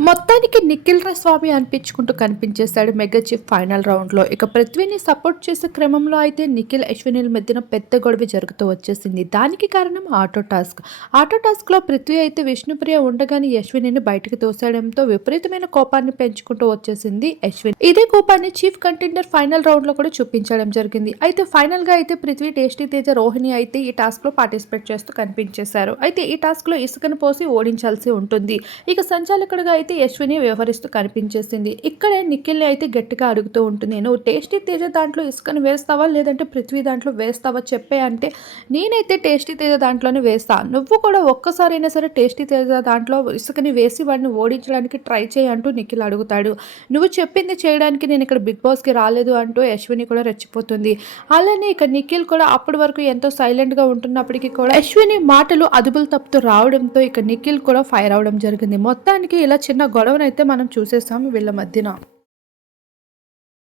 మొత్తానికి నిఖిల్ రాయ్ స్వామి అనిపించుకుంటూ కనిపించేశాడు మెగా చీఫ్ ఫైనల్ రౌండ్లో ఇక పృథ్వీని సపోర్ట్ చేసే క్రమంలో అయితే నిఖిల్ అశ్వినిల మధ్యన పెద్ద గొడవ జరుగుతూ వచ్చేసింది. దానికి కారణం ఆటో టాస్క్. ఆటో టాస్క్లో పృథ్వీ అయితే విష్ణుప్రియ ఉండగానే అశ్వినిని బయటకు తోసేయడంతో విపరీతమైన కోపాన్ని పెంచుకుంటూ వచ్చేసింది అశ్విన్. ఇదే కోపాన్ని చీఫ్ కంటెండర్ ఫైనల్ రౌండ్లో కూడా చూపించడం జరిగింది. అయితే ఫైనల్గా అయితే పృథ్వీ టేస్టీ తేజ రోహిణి అయితే ఈ టాస్క్లో పార్టిసిపేట్ చేస్తూ కనిపించేశారు. అయితే ఈ టాస్క్లో ఇసుకను పోసి ఓడించాల్సి ఉంటుంది. ఇక సంచాలకుడుగా అయితే యశ్విని వ్యవహరిస్తూ కనిపించేసింది. ఇక్కడే నిఖిల్ని అయితే గట్టిగా అడుగుతూ ఉంటుంది. నువ్వు టేస్టీ తేజ దాంట్లో ఇసుకను వేస్తావా? లేదంటే పృథ్వీ దాంట్లో వేస్తావా? చెప్పే అంటే నేనైతే టేస్టీ తేజ దాంట్లోనే వేస్తాను నువ్వు కూడా ఒక్కసారైనా సరే టేస్టీ తేజ దాంట్లో ఇసుకని వేసి వాడిని ఓడించడానికి ట్రై చేయి అంటూ నిఖిల్ అడుగుతాడు. నువ్వు చెప్పింది చేయడానికి నేను ఇక్కడ బిగ్ బాస్కి రాలేదు అంటూ యశ్విని కూడా రెచ్చిపోతుంది. అలానే ఇక నిఖిల్ కూడా అప్పటి వరకు ఎంతో సైలెంట్గా ఉంటున్నప్పటికీ కూడా యశ్విని మాటలు అదుపులు తప్పుతూ రావడంతో ఇక నిఖిల్ కూడా ఫైర్ అవడం జరిగింది. మొత్తానికి ఇలా చిన్న గొడవనైతే మనం చూసేస్తాం వీళ్ళ మధ్యన.